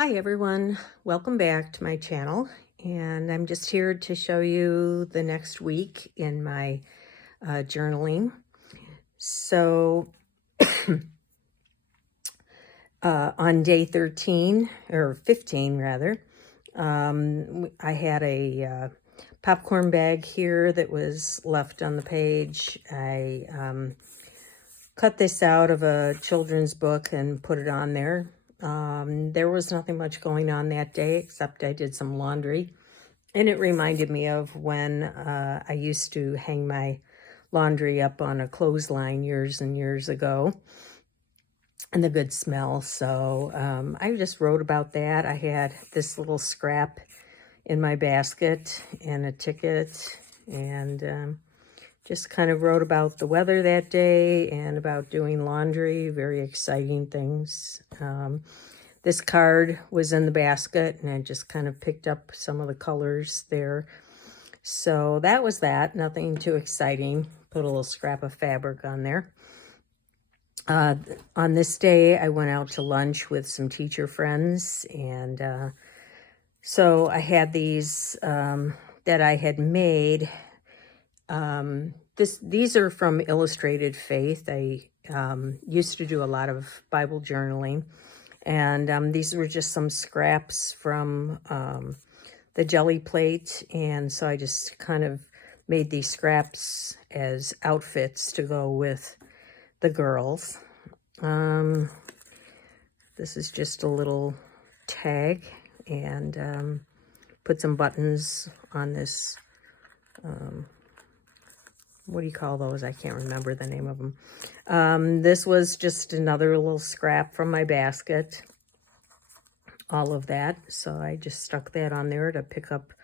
Hi everyone, welcome back to my channel, and I'm just here to show you the next week in my journaling. So on day 13 or 15 rather, I had a popcorn bag here that was left on the page. I cut this out of a children's book and put it on there. There was nothing much going on that day except I did some laundry, and it reminded me of when I used to hang my laundry up on a clothesline years and years ago, and the good smell. So I just wrote about that. I had this little scrap in my basket and a ticket, and just kind of wrote about the weather that day and about doing laundry, very exciting things. This card was in the basket, and I just kind of picked up some of the colors there. So that was that, nothing too exciting. Put a little scrap of fabric on there. On this day, I went out to lunch with some teacher friends, and so I had these that I had made. These are from Illustrated Faith. I used to do a lot of Bible journaling, and these were just some scraps from the jelly plate, and so I just kind of made these scraps as outfits to go with the girls. This is just a little tag, and put some buttons on this. What do you call those? I can't remember the name of them. This was just another little scrap from my basket. All of that. So I just stuck that on there to pick up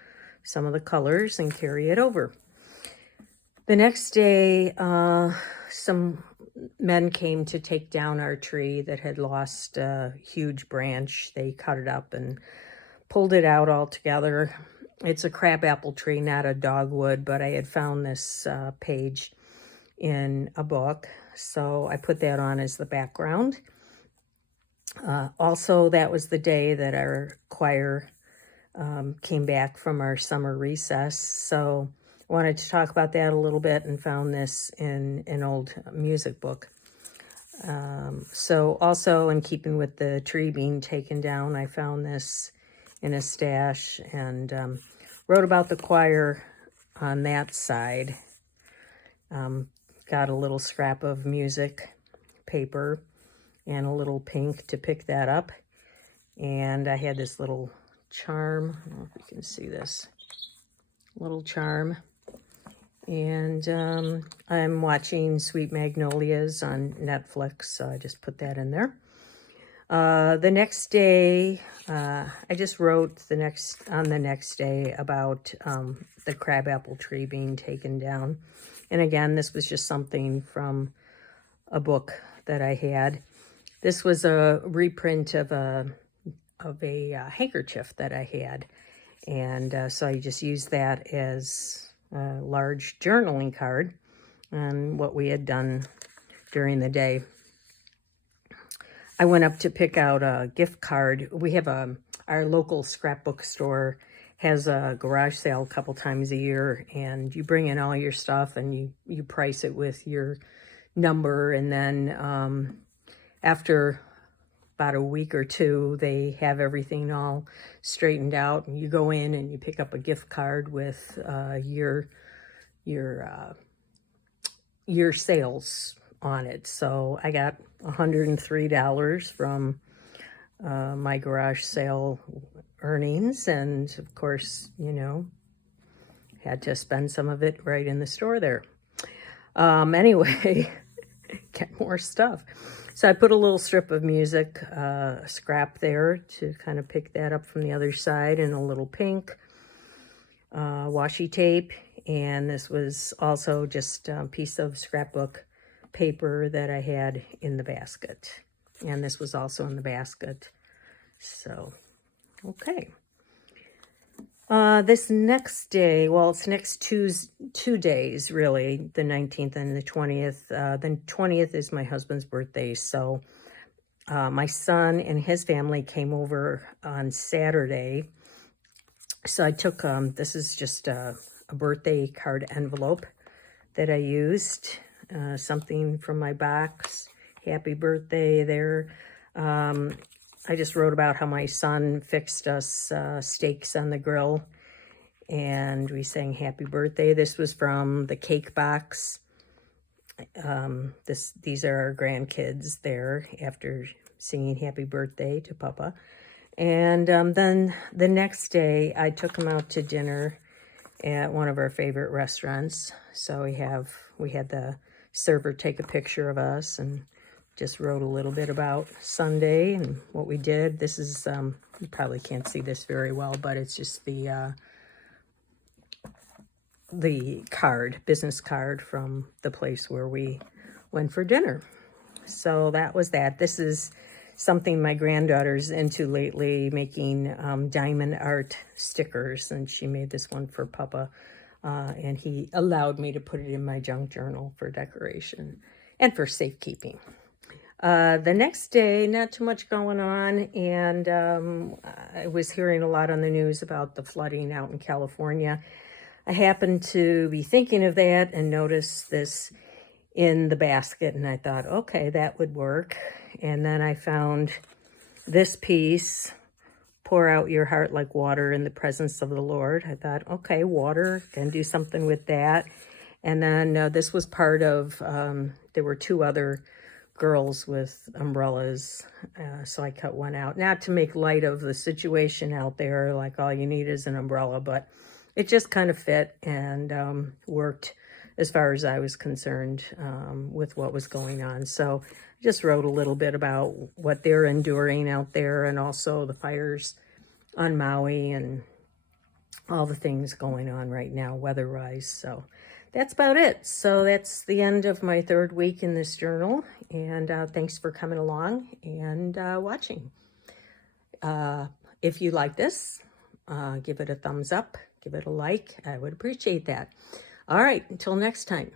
some of the colors and carry it over. The next day, some men came to take down our tree that had lost a huge branch. They cut it up and pulled it out all together. It's a crabapple tree, not a dogwood, but I had found this page in a book, so I put that on as the background. Also, that was the day that our choir came back from our summer recess, so I wanted to talk about that a little bit and found this in an old music book. So also in keeping with the tree being taken down, I found this in a stash and wrote about the choir on that side. Got a little scrap of music paper and a little pink to pick that up. And I had this little charm. I don't know if you can see this. Little charm. And I'm watching Sweet Magnolias on Netflix, so I just put that in there. The next day, I just wrote on the next day about the crabapple tree being taken down. And again, this was just something from a book that I had. This was a reprint of a handkerchief that I had. And so I just used that as a large journaling card on what we had done during the day. I went up to pick out a gift card. We have our local scrapbook store has a garage sale a couple times a year, and you bring in all your stuff and you price it with your number, and then after about a week or two, they have everything all straightened out, and you go in and you pick up a gift card with your sales on it. So I got $103 from my garage sale earnings, and of course, had to spend some of it right in the store there. Anyway, get more stuff. So I put a little strip of music scrap there to kind of pick that up from the other side, and a little pink washi tape. And this was also just a piece of scrapbook paper that I had in the basket. And this was also in the basket. So, okay. This next day, well, it's next two days, really, the 19th and the 20th. The 20th is my husband's birthday, so My son and his family came over on Saturday. So I took, this is just a birthday card envelope that I used, something from my box. Happy birthday there. I just wrote about how my son fixed us steaks on the grill, and we sang happy birthday. This was from the cake box. These are our grandkids there after singing happy birthday to Papa. And then the next day, I took him out to dinner at one of our favorite restaurants. So we had the server take a picture of us and just wrote a little bit about Sunday and what we did. This is, you probably can't see this very well, but it's just the card, business card from the place where we went for dinner. So that was that. This is something my granddaughter's into lately, making diamond art stickers, and she made this one for Papa, and he allowed me to put it in my junk journal for decoration and for safekeeping. The next day, not too much going on, and I was hearing a lot on the news about the flooding out in California. I happened to be thinking of that and noticed this in the basket, and I thought, okay, that would work. And then I found this piece, pour out your heart like water in the presence of the Lord. I thought, okay, water, can do something with that. And then this was part of, there were two other girls with umbrellas, so I cut one out. Not to make light of the situation out there, like all you need is an umbrella, but it just kind of fit and worked as far as I was concerned with what was going on. So I just wrote a little bit about what they're enduring out there, and also the fires on Maui and all the things going on right now weather-wise. So that's about it. So that's the end of my third week in this journal, and thanks for coming along and watching. If you like this, give it a thumbs up, give it a like. I would appreciate that. All right, until next time.